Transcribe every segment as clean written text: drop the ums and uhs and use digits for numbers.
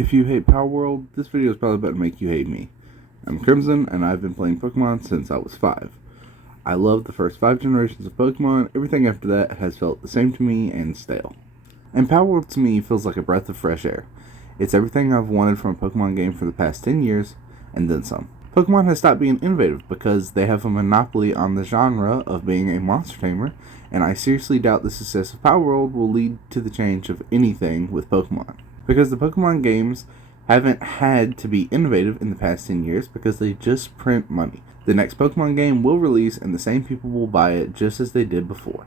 If you hate Palworld, this video is probably about to make you hate me. I'm Crimson, and I've been playing Pokemon since I was 5. I love the first 5 generations of Pokemon. Everything after that has felt the same to me and stale. And Palworld to me feels like a breath of fresh air. It's everything I've wanted from a Pokemon game for the past 10 years, and then some. Pokemon has stopped being innovative because they have a monopoly on the genre of being a monster tamer, and I seriously doubt the success of Palworld will lead to the change of anything with Pokemon. Because the Pokemon games haven't had to be innovative in the past 10 years because they just print money. The next Pokemon game will release and the same people will buy it just as they did before.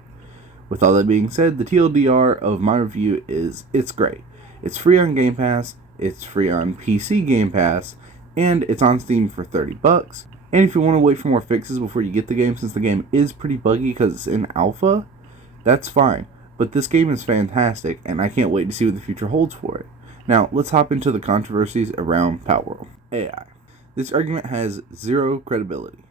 With all that being said, the TLDR of my review is it's great. It's free on Game Pass, it's free on PC Game Pass, and it's on Steam for $30. And if you want to wait for more fixes before you get the game, since the game is pretty buggy because it's in alpha, that's fine. But this game is fantastic, and I can't wait to see what the future holds for it. Now, let's hop into the controversies around Palworld. AI. This argument has zero credibility.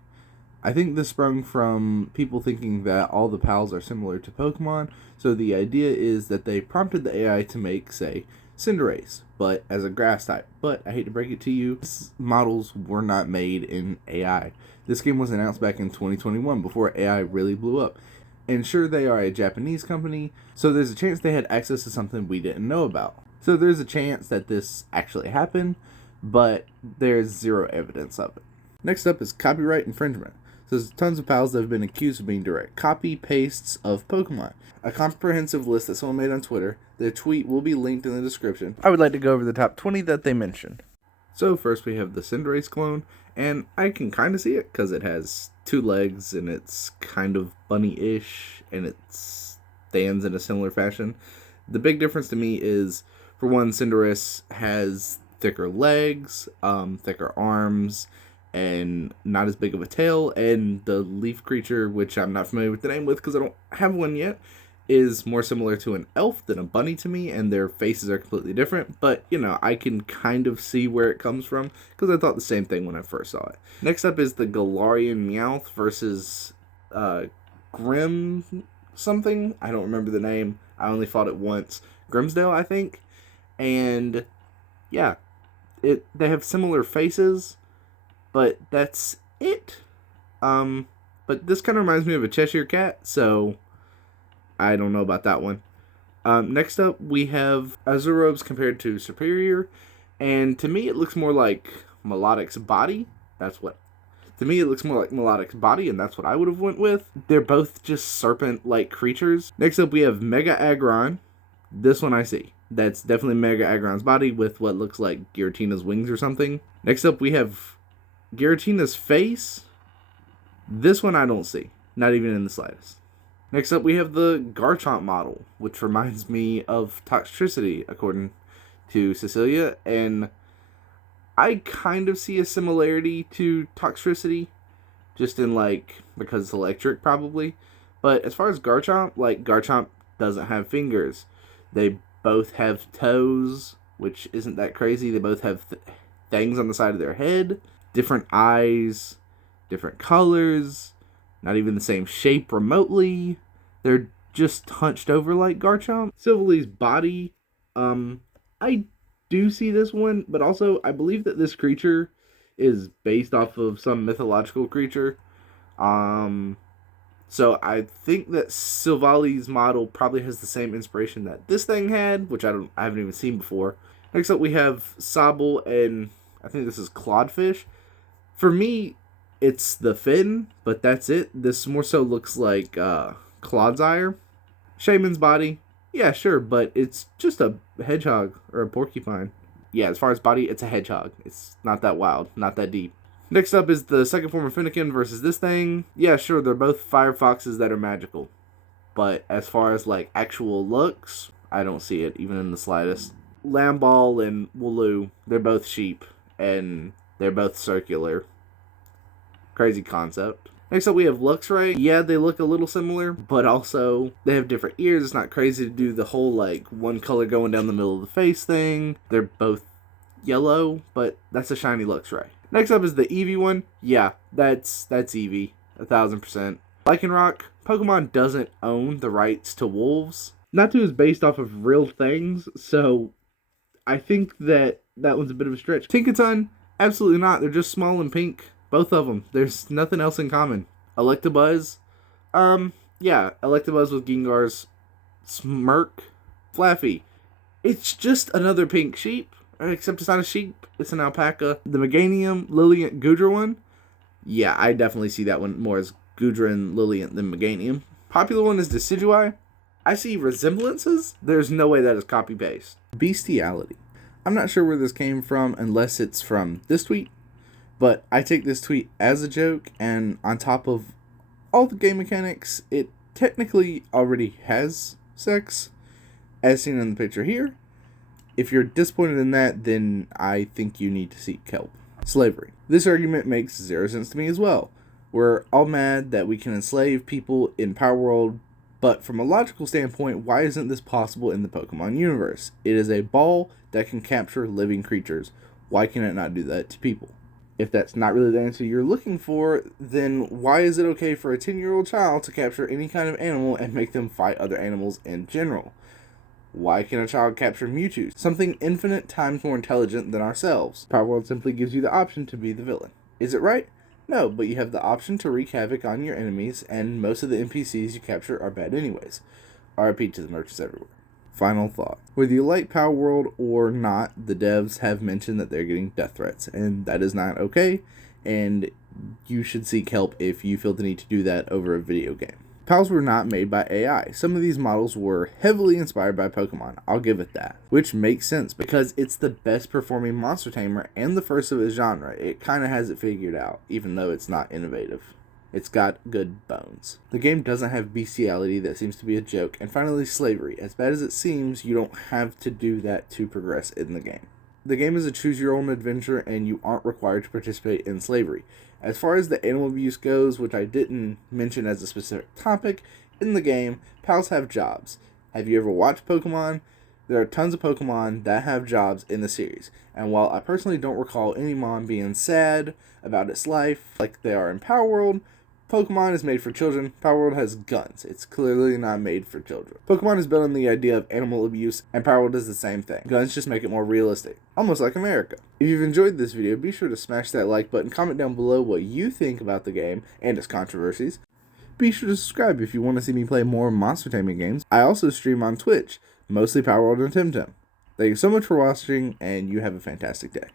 I think this sprung from people thinking that all the pals are similar to Pokemon, so the idea is that they prompted the AI to make, say, Cinderace, but as a grass type. But I hate to break it to you, these models were not made in AI. This game was announced back in 2021 before AI really blew up. And sure, they are a Japanese company, so there's a chance they had access to something we didn't know about. So there's a chance that this actually happened, but there's zero evidence of it. Next up is copyright infringement. So there's tons of pals that have been accused of being direct copy-pastes of Pokemon. A comprehensive list that someone made on Twitter. The tweet will be linked in the description. I would like to go over the top 20 that they mentioned. So first we have the Cinderace clone, and I can kind of see it because it has 2 legs and it's kind of bunny-ish and it stands in a similar fashion. The big difference to me is, for one, Cinderace has thicker legs, thicker arms, and not as big of a tail, and the leaf creature, which I'm not familiar with the name with because I don't have one yet, is more similar to an elf than a bunny to me, and their faces are completely different, but, I can kind of see where it comes from, because I thought the same thing when I first saw it. Next up is the Galarian Meowth versus Grim something. I don't remember the name. I only fought it once. Grimsdale, I think. And, yeah, they have similar faces, but that's it. But this kind of reminds me of a Cheshire Cat, so I don't know about that one. Next up, we have Azurobes compared to Superior, and to me it looks more like Melodic's body. To me it looks more like Melodic's body, and that's what I would have went with. They're both just serpent-like creatures. Next up, we have Mega Aggron. This one I see. That's definitely Mega Aggron's body with what looks like Giratina's wings or something. Next up, we have Giratina's face. This one I don't see. Not even in the slightest. Next up, we have the Garchomp model, which reminds me of Toxtricity, according to Cecilia, and I kind of see a similarity to Toxtricity, just in, because it's electric, probably. But as far as Garchomp, Garchomp doesn't have fingers. They both have toes, which isn't that crazy. They both have things on the side of their head, different eyes, different colors, not even the same shape remotely. They're just hunched over like Garchomp. Silvally body, I do see this one, but also I believe that this creature is based off of some mythological creature. So I think that Silvali's model probably has the same inspiration that this thing had, which I haven't even seen before. Next up, we have Sobble, and I think this is Clawfish. For me, it's the fin, but that's it. This more so looks like Clodsire. Shaman's body, yeah, sure, but it's just a hedgehog or a porcupine. Yeah, as far as body, it's a hedgehog. It's not that wild, not that deep. Next up is the second form of Fennekin versus this thing. Yeah, sure, they're both firefoxes that are magical. But as far as, actual looks, I don't see it, even in the slightest. Lamball and Wooloo, they're both sheep, and they're both circular. Crazy concept. Next up, we have Luxray. Yeah, they look a little similar, but also they have different ears. It's not crazy to do the whole, one color going down the middle of the face thing. They're both yellow, but that's a shiny Luxray. Next up is the Eevee one. Yeah, that's Eevee, 1000%. Lycanroc, Pokemon doesn't own the rights to wolves. Natu is based off of real things, so I think that that one's a bit of a stretch. Tinkaton, absolutely not. They're just small and pink. Both of them. There's nothing else in common. Electabuzz, yeah, Electabuzz with Gengar's smirk. Flaffy, it's just another pink sheep, except it's not a sheep, it's an alpaca. The Meganium, Lilliant, Goodra one, yeah, I definitely see that one more as Goodra and Lilliant than Meganium. Popular one is Decidueye. I see resemblances. There's no way that is copy-paste. Bestiality. I'm not sure where this came from unless it's from this tweet, but I take this tweet as a joke, and on top of all the game mechanics, it technically already has sex, as seen in the picture here. If you're disappointed in that, then I think you need to seek help. Slavery. This argument makes zero sense to me as well. We're all mad that we can enslave people in Palworld, but from a logical standpoint, why isn't this possible in the Pokemon universe? It is a ball that can capture living creatures. Why can it not do that to people? If that's not really the answer you're looking for, then why is it okay for a 10-year-old child to capture any kind of animal and make them fight other animals in general? Why can a child capture Mewtwo, something infinite times more intelligent than ourselves? Palworld simply gives you the option to be the villain. Is it right? No, but you have the option to wreak havoc on your enemies, and most of the NPCs you capture are bad anyways. RIP to the merchants everywhere. Final thought. Whether you like Palworld or not, the devs have mentioned that they're getting death threats, and that is not okay, and you should seek help if you feel the need to do that over a video game. Pals were not made by AI. Some of these models were heavily inspired by Pokemon, I'll give it that. Which makes sense, because it's the best performing monster tamer and the first of its genre. It kinda has it figured out, even though it's not innovative. It's got good bones. The game doesn't have bestiality that seems to be a joke, and finally slavery. As bad as it seems, you don't have to do that to progress in the game. The game is a choose-your-own adventure, and you aren't required to participate in slavery. As far as the animal abuse goes, which I didn't mention as a specific topic, in the game, pals have jobs. Have you ever watched Pokemon? There are tons of Pokemon that have jobs in the series, and while I personally don't recall any mom being sad about its life like they are in Palworld, Pokemon is made for children. Palworld has guns. It's clearly not made for children. Pokemon is built on the idea of animal abuse, and Palworld does the same thing. Guns just make it more realistic. Almost like America. If you've enjoyed this video, be sure to smash that like button, comment down below what you think about the game and its controversies. Be sure to subscribe if you want to see me play more monster taming games. I also stream on Twitch, mostly Palworld and Temtem. Thank you so much for watching, and you have a fantastic day.